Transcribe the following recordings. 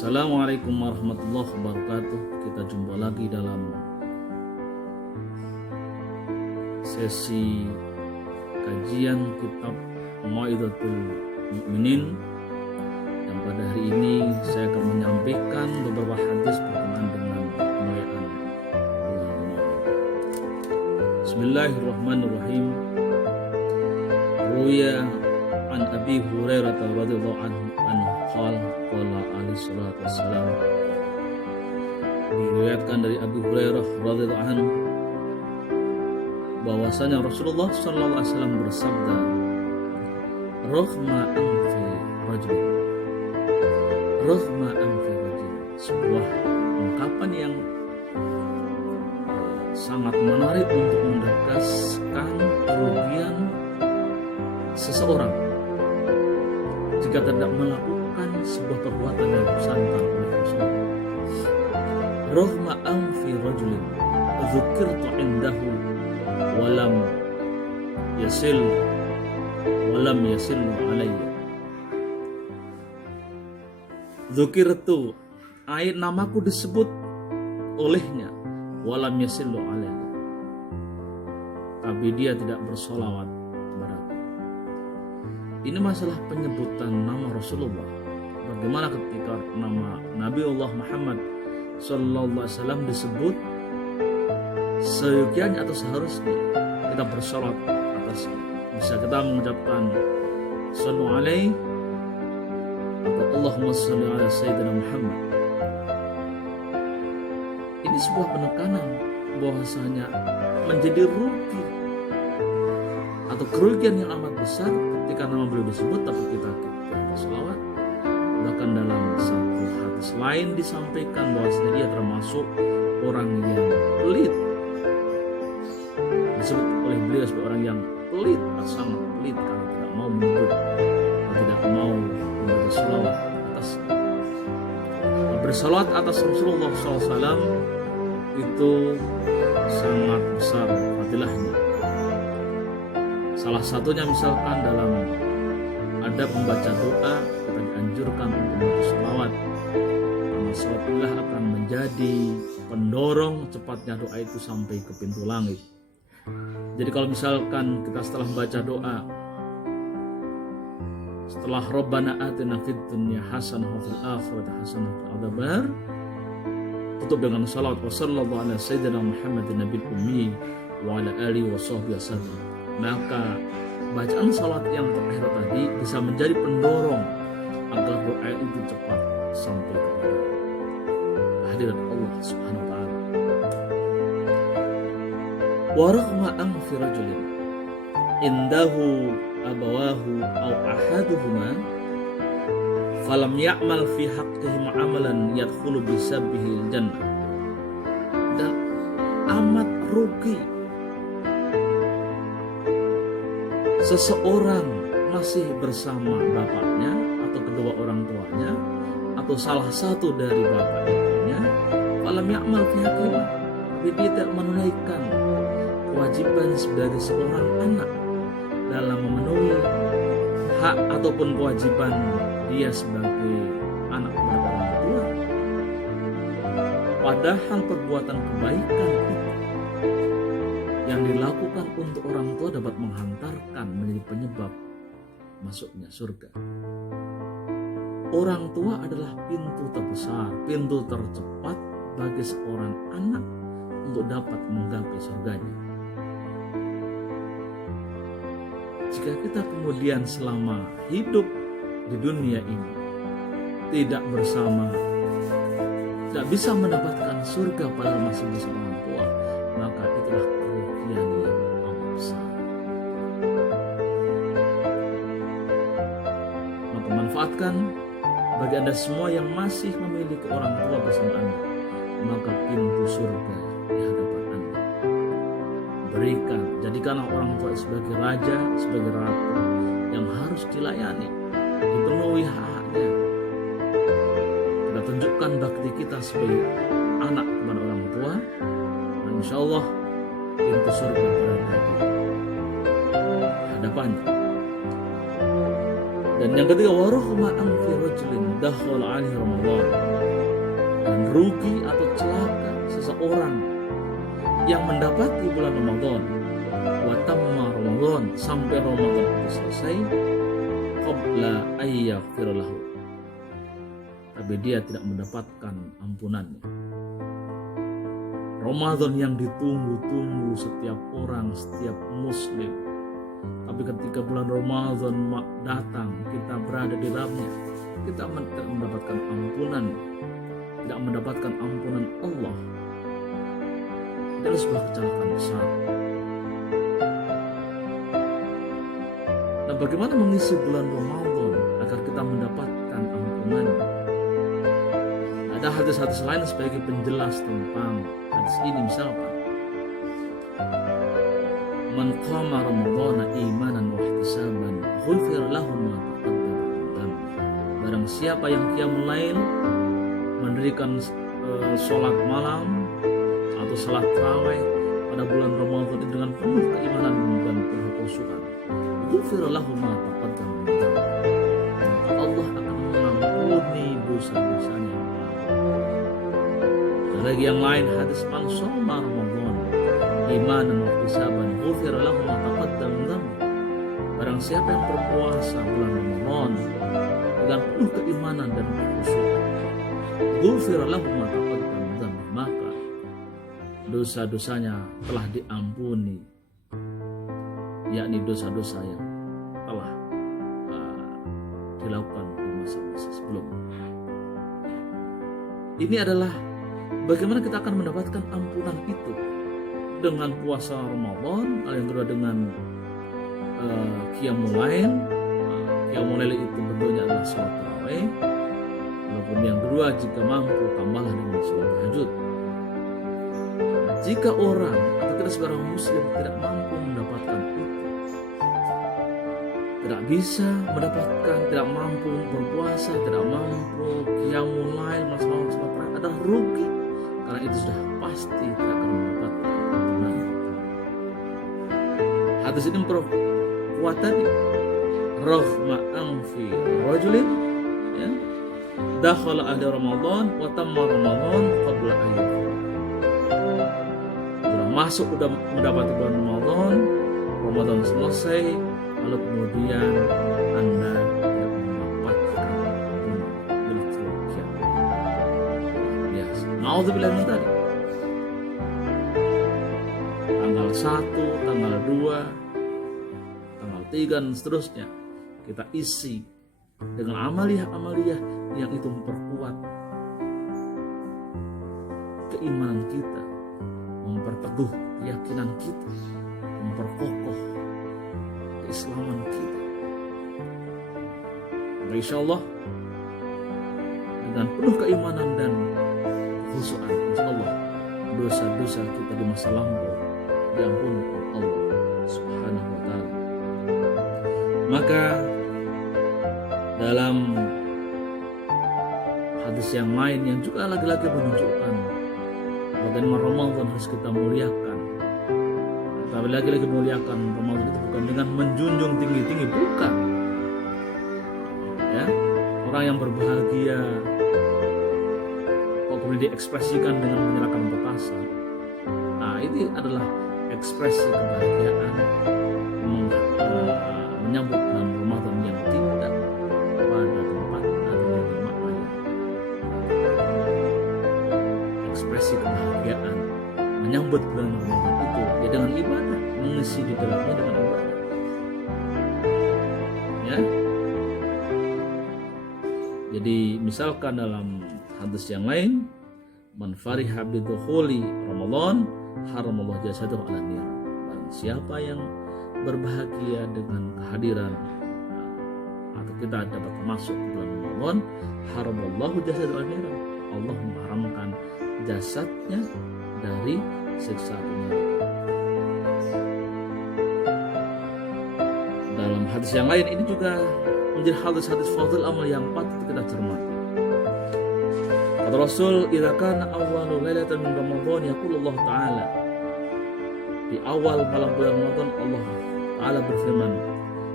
Assalamualaikum warahmatullahi wabarakatuh. Kita jumpa lagi dalam sesi kajian kitab Mau'izatul Mu'minin, yang pada hari ini saya akan menyampaikan beberapa hadis berkenaan dengan kemuliaan bulan Ramadan. Bismillahirrahmanirrahim. Ruya an Abi Hurairah radhiyallahu anhu qala alaihi salatu wassalam, diriwayatkan dari Abu Hurairah radhiyallahu anhu bahwasanya Rasulullah sallallahu alaihi wasallam bersabda, rahma anfi rajul, rahma anfi rajul, sebuah ungkapan yang sangat menarik untuk menegaskan kerugian seseorang jika tidak melakukan sebuah perbuatan yang disantar oleh Rasulullah. Rahma anfi rajulin dzukirtu indahu walam yasil alayya. Dzukirtu, ayat namaku disebut olehnya, walam yasil alayya, tapi dia tidak bersolawat kepadaku. Ini masalah penyebutan nama Rasulullah. Bagaimana ketika nama Nabi Allah Muhammad sallallahu alaihi wasallam disebut, seyogianya atau seharusnya kita bersolat atasnya. Bisa kita mengucapkan sallu alaihi atau Allahumma salli ala sayyidina Muhammad. Ini sebuah penekanan bahwasanya menjadi rugi atau kerugian yang amat besar ketika nama beliau disebut tapi kita bersolawat. Bahkan dalam satu hadis lain disampaikan bahwasanya ia termasuk orang yang pelit. Disebut oleh beliau sebagai orang yang pelit, sangat pelit, karena tidak mau menyebut atau tidak mau membaca salawat atas. Bersalawat atas Rasulullah SAW itu sangat besar fadilahnya. Salah satunya misalkan dalam adab membaca doa, kita dianjurkan untuk membaca salawat, karena salawatullah akan menjadi pendorong cepatnya doa itu sampai ke pintu langit. Jadi kalau misalkan kita setelah membaca doa, setelah Rabbana atina fid dunya hasanah wa fil akhirati hasanah wa qina adzabannar, tutup dengan salawat wa sallallahu ala sayyidina Muhammadin nabiyil ummi wa ala alihi wa sahbihi wasallam. Maka bacaan salat yang terakhir tadi bisa menjadi pendorong agar doa itu cepat sampai kepada hadirat Allah Subhanahu wa taala. Wa rahma anfi rajulin indahu abawahu aw ahaduhuma falam ya'mal fi haqqihim amalan yadkhulu bisabbihi jannah. Dan amat rugi seseorang masih bersama bapaknya atau kedua orang tuanya atau salah satu dari bapak ibunya, falam ya'mal fi haqqihim, tapi dia tidak menunaikan kewajiban sebagai seorang anak dalam memenuhi hak ataupun kewajiban dia sebagai anak kepada orang tua. Padahal perbuatan kebaikan itu yang dilakukan untuk orang tua dapat menghantarkan menjadi penyebab masuknya surga. Orang tua adalah pintu terbesar, pintu tercepat bagi seorang anak untuk dapat menggapai surganya. Jika kita kemudian selama hidup di dunia ini tidak bersama, tidak bisa mendapatkan surga padahal masih bersama orang tua, maka itulah kerugian yang amat besar. Maka manfaatkan bagi Anda semua yang masih memiliki orang tua bersama Anda, maka pintu surga di hadapan Anda. Berikan, jadikanlah orang tua sebagai raja, sebagai ratu yang harus dilayani, dipenuhi hak-haknya. Kita tunjukkan bakti kita sebagai anak kepada orang tua, dan insya Allah pintu surga berada di hadapannya. Dan yang ketiga, waruhma anfi rajulin dakhala alaihi Ramadan, dan rugi atau celaka seseorang yang mendapati bulan Ramadan, wa tamma Ramadan, sampai Ramadan itu selesai, qabla ayyaghfir lahu, tapi dia tidak mendapatkan ampunannya. Ramadan yang ditunggu-tunggu setiap orang, setiap muslim, tapi ketika bulan Ramadan datang, kita berada di dalamnya, kita tidak mendapatkan ampunan, tidak mendapatkan ampunan Allah. Itu adalah sebuah kecelakaan besar. Nah, bagaimana mengisi bulan Ramadan agar kita mendapatkan ampunan? Ada hadis-hadis lain sebagai penjelas tentang hadis ini. Misalkan, man qama ramadhana imanan wa ihtisaban ghufira lahu ma taqaddama min dhanbi. Barang siapa yang qiyamul lail, mendirikan sholat malam atau sholat tarawih pada bulan Ramadan itu dengan penuh keimanan dan penuh khusyukan, ghufira lahu ma taqaddama min dhanbi, Allah akan mengampuni dosa-dosanya. Dan lagi yang lain, hadis man shoma Ramadan imanan wa ihtisaban ghufira lahu ma taqaddama min dhanbi. Barang siapa yang berpuasa bulan Ramadan dengan penuh keimanan dan khusyukan, ghufira lahu ma taqaddama min dhanbi, maka dosa-dosanya telah diampuni, yakni dosa-dosa yang telah dilakukan di masa-masa sebelumnya. Ini adalah bagaimana kita akan mendapatkan ampunan itu, dengan puasa Ramadan, yang kedua dengan qiyamul lail. Qiyamul lail itu bentuknya adalah sholat tarawih. Walaupun yang kedua, jika mampu, tambahlah dengan sholat tahajud. Nah, jika orang atau kita sebagai muslim tidak mampu mendapatkan itu, tidak bisa mendapatkan, tidak mampu berpuasa, tidak mampu qiyamul lail, melaksanakan sholat tarawih, adalah rugi, karena itu sudah pasti tidak akan mendapatkan ampunan. Hadis ini memperkuat tadi, raghma anfi rajulin, ya, dakhala ahli Ramadan wa tamma Ramadan qabla ayyam. Sudah masuk, sudah mendapati bulan Ramadan selesai, lalu kemudian Anda tidak mendapatkan ampunan, adalah kerugian. Ya, naudzubillah min dzalik. Tanggal 1, tanggal 2, tanggal 3 dan seterusnya kita isi dengan amaliyah-amaliyah yang itu memperkuat keimanan kita, memperteguh keyakinan kita, memperkokoh keislaman kita. Maka insya Allah dengan penuh keimanan dan kekhusyuan, insya Allah dosa-dosa kita di masa lampau diampuni oleh Allah Subhanahu wa ta'ala. Maka dalam hadis yang lain yang juga lagi-lagi menunjukkan bagaimana Ramadan harus kita muliakan. Tapi lagi-lagi muliakan Ramadan itu bukan dengan menjunjung tinggi-tinggi, bukan. Ya, orang yang berbahagia kok kemudian diekspresikan dengan menyalakan petasan. Nah, ini adalah ekspresi kebahagiaan menyambut bulan Ramadan yang tidak pada tempat atau di maknanya. Ekspresi kebahagiaan menyambut bulan Ramadan itu ya dengan ibadah, mengisi di dalamnya dengan ibadah. Ya. Jadi misalkan dalam hadis yang lain, man fariha bidukhuli Ramadan haramallahu jasadahu ala nar. Barang siapa yang berbahagia dengan kehadiran atau kita dapat masuk ke bulan Ramadan, haramallahu jasadahu ala nar. Allah mengharamkan jasadnya dari siksa neraka. Dalam hadis yang lain ini juga menjadi hadis-hadis fadhil amal yang patut kita cermati. Kata Rasul, "Idza kana awwalu lailatan min Ramadan yaqulu Allah Ta'ala." Di awal malam bulan Ramadan Allah Ta'ala berfirman,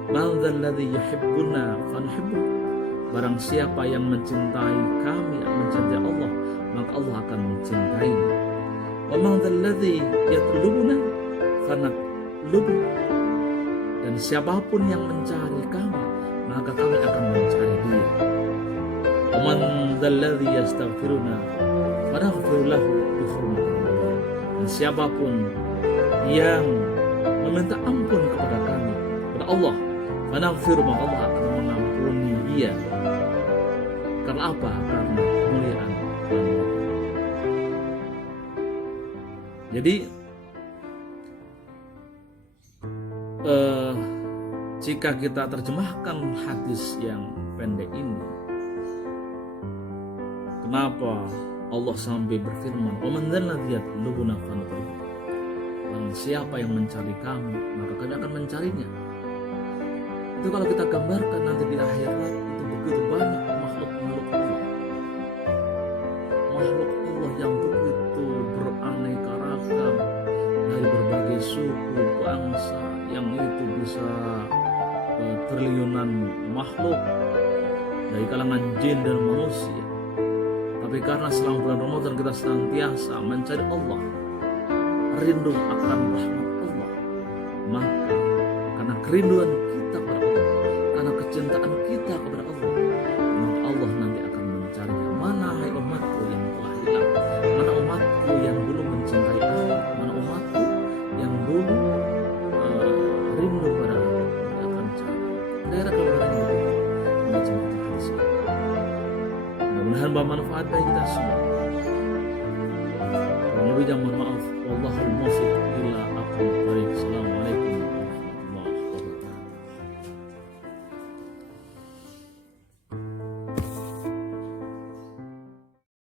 Man dzalladzi yuhibbuna fanuhibbu. Barang siapa yang mencintai kami, mencintai Allah, maka Allah akan mencintainya. Wa man dzalladzi yatlubuna fanatlubu. Dan siapapun yang mencari kami, maka kami akan mencari dia. Wa man dzalladzi yastaghfiruna fanaghfir lahu bi hurmatillah. Dan siapapun yang meminta ampun kepada kami, kepada Allah, fanaghfir, maka Allah akan mengampuni dia. Karena apa? Karena kemuliaan Allah. Jadi jika kita terjemahkan hadis yang pendek ini, kenapa Allah sampai berfirman, "Wa man dzalladzi yatlubuna fanatlubu." Dan siapa yang mencari kami, maka kami akan mencarinya. Itu kalau kita gambarkan nanti di akhirat, itu begitu banyak makhluk-makhluk Allah. Makhluk Allah yang begitu beraneka ragam, dari berbagai suku, bangsa, yang itu bisa triliunan makhluk dari kalangan jin dan manusia. Tapi karena selama bulan Ramadan kita senantiasa mencari Allah, rindu akan rahmat Allah, maka karena kerinduan kita kepada Allah, karena kecintaan kita kepada Allah, maka Allah nanti akan mencarinya. Mana hai umatku yang telah hilang, mana umatku yang dulu mencintai aku, mana umatku yang dulu rindu pada aku, dia akan cari. Daerah kemudian itu macam-macam hadis. Mudah-mudahan bermanfaat bagi kita semua. Kalau lebih jangan mohon maaf.